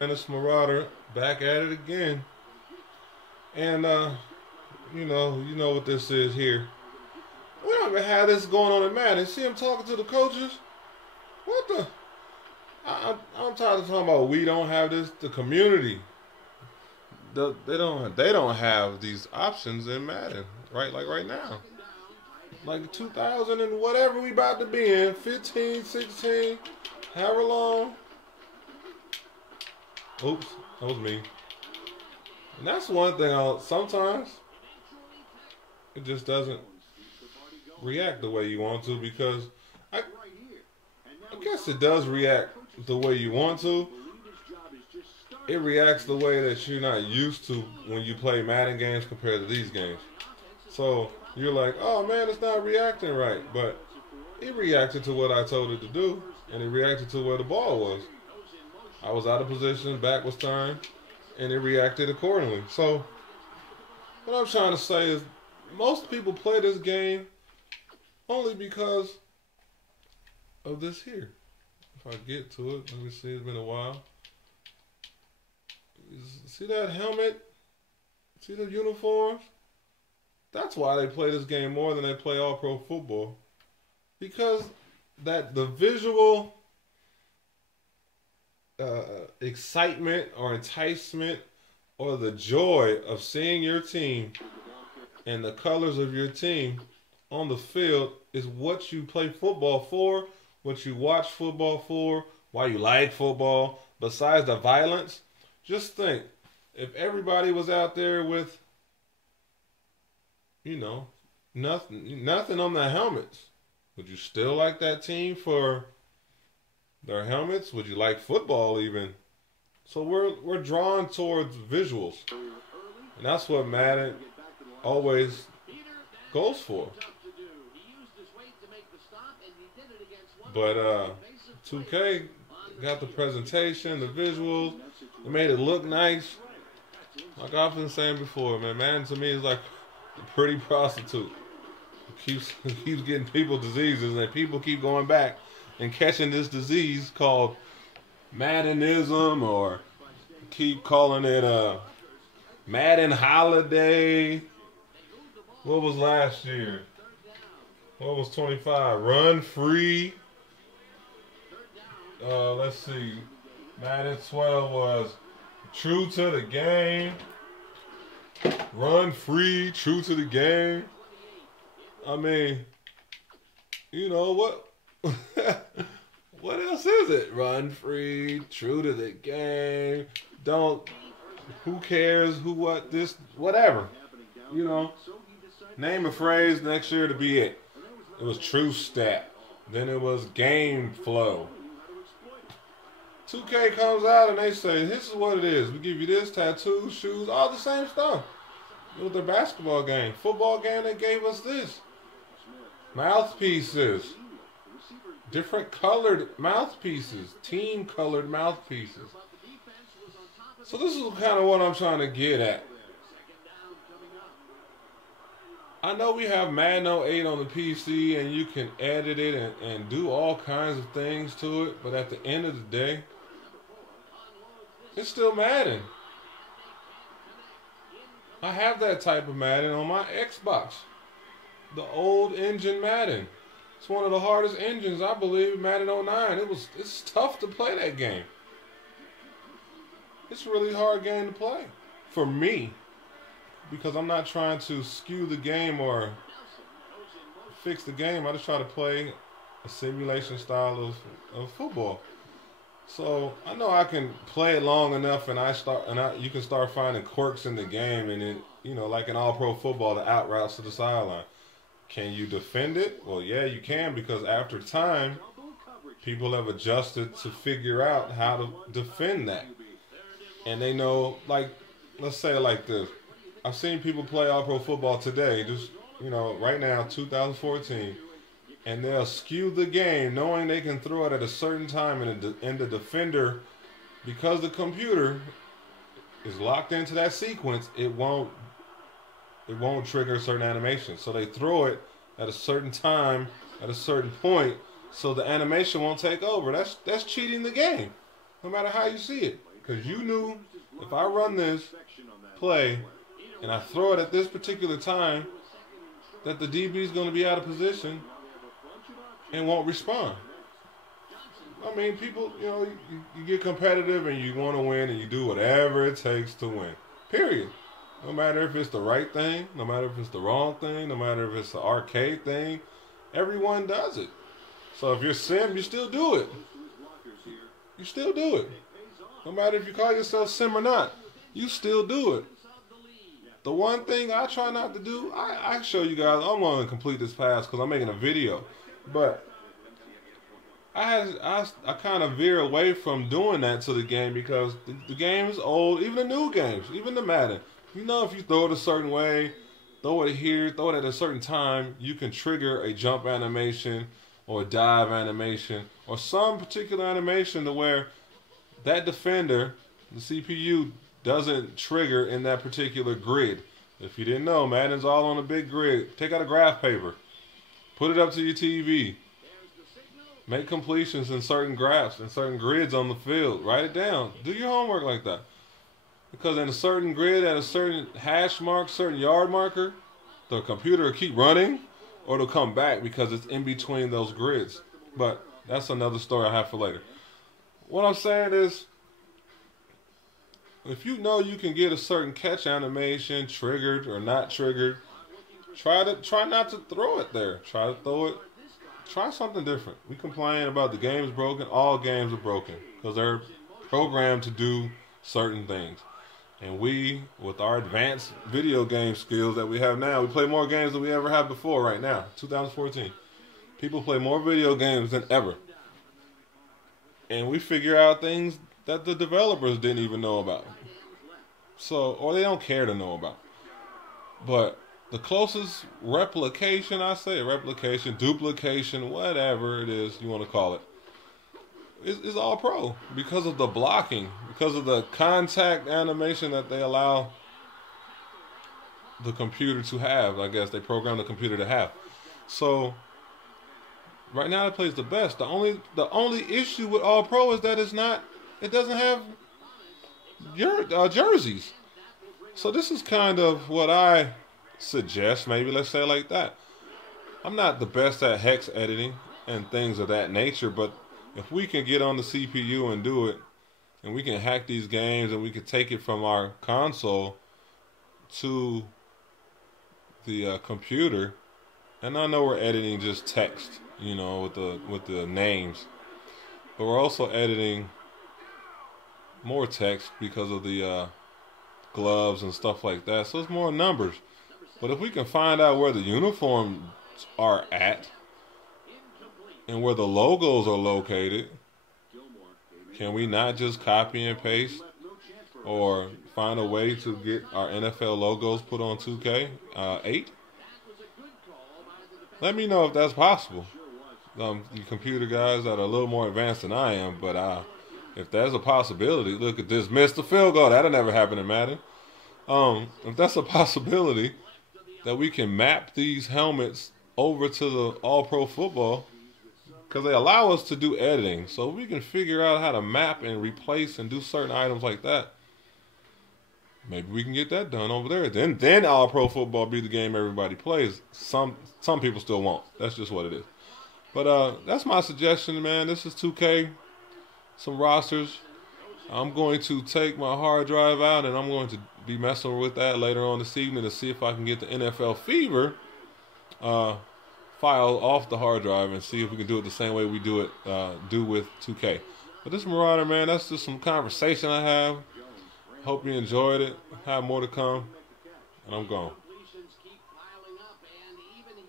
Dennis Marauder back at it again. And you know what this is here. We don't even have this going on in Madden. See him talking to the coaches? What the? I'm tired of talking about we don't have this. The community, they don't have these options in Madden, right? Like right now, like 2000 and whatever we about to be in, 15, 16, however long. Oops, that was me. And that's one thing. Sometimes it just doesn't react the way you want to because I guess it does react the way you want to. It reacts the way that you're not used to when you play Madden games compared to these games. So you're like, oh man, it's not reacting right. But it reacted to what I told it to do, and it reacted to where the ball was. I was out of position, back was turned, and it reacted accordingly. So what I'm trying to say is most people play this game only because of this here. If I get to it, let me see, it's been a while. See that helmet? See the uniforms? That's why they play this game more than they play all pro football. Because the visual excitement or enticement or the joy of seeing your team and the colors of your team on the field is what you play football for, what you watch football for, why you like football. Besides the violence, just think if everybody was out there with, nothing on their helmets, would you still like that team for their helmets? Would you like football even? So we're drawn towards visuals, and that's what Madden always goes for. But 2K got the presentation, the visuals. It made it look nice. Like I've been saying before, man, Madden to me is like a pretty prostitute. It keeps getting people diseases, and people keep going back and catching this disease called Maddenism, or keep calling it Madden Holiday. What was last year? What was 25? Run Free. Let's see. Madden 12 was True to the Game. Run Free, True to the Game. I mean, you know what? What else is it? Run Free, True to the Game. Don't. Who cares? Who, what, this, whatever. You know. Name a phrase next year to be it. It was True Stat. Then it was Game Flow. 2K comes out and they say, this is what it is. We give you this, tattoos, shoes, all the same stuff. It was their basketball game. Football game, they gave us this. Mouthpieces. Different colored mouthpieces. Team colored mouthpieces. So this is kind of what I'm trying to get at. I know we have Madden 08 on the PC and you can edit it and do all kinds of things to it, but at the end of the day, it's still Madden. I have that type of Madden on my Xbox. The old engine Madden. It's one of the hardest engines, I believe, Madden 09. It's tough to play that game. It's a really hard game to play. For me. Because I'm not trying to skew the game or fix the game. I just try to play a simulation style of football. So I know I can play it long enough, and you can start finding quirks in the game, and then like in all pro football, the out routes to the sideline. Can you defend it? Well, yeah, you can, because after time, people have adjusted to figure out how to defend that, and they know, like, let's say it like this. I've seen people play all pro football today, just, right now, 2014, and they'll skew the game knowing they can throw it at a certain time, and the defender, because the computer is locked into that sequence, it won't trigger a certain animation. So they throw it at a certain time, at a certain point, so the animation won't take over. That's cheating the game, no matter how you see it. Because you knew if I run this play and I throw it at this particular time, that the DB is going to be out of position and won't respond. I mean, people, you get competitive and you want to win and you do whatever it takes to win. Period. No matter if it's the right thing, no matter if it's the wrong thing, no matter if it's the arcade thing, everyone does it. So if you're Sim, you still do it. You still do it. No matter if you call yourself Sim or not, you still do it. The one thing I try not to do, I show you guys, I'm going to complete this pass because I'm making a video. But I kind of veer away from doing that to the game because the game is old, even the new games, even the Madden. You know, if you throw it a certain way, throw it here, throw it at a certain time, you can trigger a jump animation or a dive animation or some particular animation to where that defender, the CPU, doesn't trigger in that particular grid. If you didn't know, Madden's all on a big grid. Take out a graph paper, put it up to your TV, make completions in certain graphs and certain grids on the field. Write it down. Do your homework like that. Because in a certain grid, at a certain hash mark, certain yard marker, the computer will keep running or it'll come back because it's in between those grids. But that's another story I have for later. What I'm saying is, if you know you can get a certain catch animation triggered or not triggered, try not to throw it there. Try to throw it. Try something different. We complain about the game is broken. All games are broken because they're programmed to do certain things. And we, with our advanced video game skills that we have now, we play more games than we ever have before right now, 2014. People play more video games than ever. And we figure out things that the developers didn't even know about. So, or they don't care to know about. But the closest replication, duplication, whatever it is you want to call it, is all pro because of the blocking, because of the contact animation that they allow the computer to have. I guess they program the computer to have. So right now it plays the best. The only issue with all pro is that it doesn't have jerseys. So this is kind of what I suggest, maybe let's say it like that. I'm not the best at hex editing and things of that nature, but if we can get on the CPU and do it, and we can hack these games and we can take it from our console to the computer, and I know we're editing just text, with the names, but we're also editing more text because of the gloves and stuff like that, so it's more numbers. But if we can find out where the uniforms are at and where the logos are located, can we not just copy and paste or find a way to get our NFL logos put on 2K8? Let me know if that's possible. You computer guys that are a little more advanced than I am, but if there's a possibility, look at this, missed the field goal. That'll never happen in Madden. If that's a possibility that we can map these helmets over to the All-Pro Football, because they allow us to do editing, so we can figure out how to map and replace and do certain items like that. Maybe we can get that done over there. Then All-Pro Football be the game everybody plays. Some people still won't. That's just what it is. But that's my suggestion, man. This is 2K. Some rosters. I'm going to take my hard drive out and I'm going to be messing with that later on this evening to see if I can get the NFL Fever file off the hard drive and see if we can do it the same way we do with 2K. But this Marauder, man, that's just some conversation I have. Hope you enjoyed it. Have more to come. And I'm gone.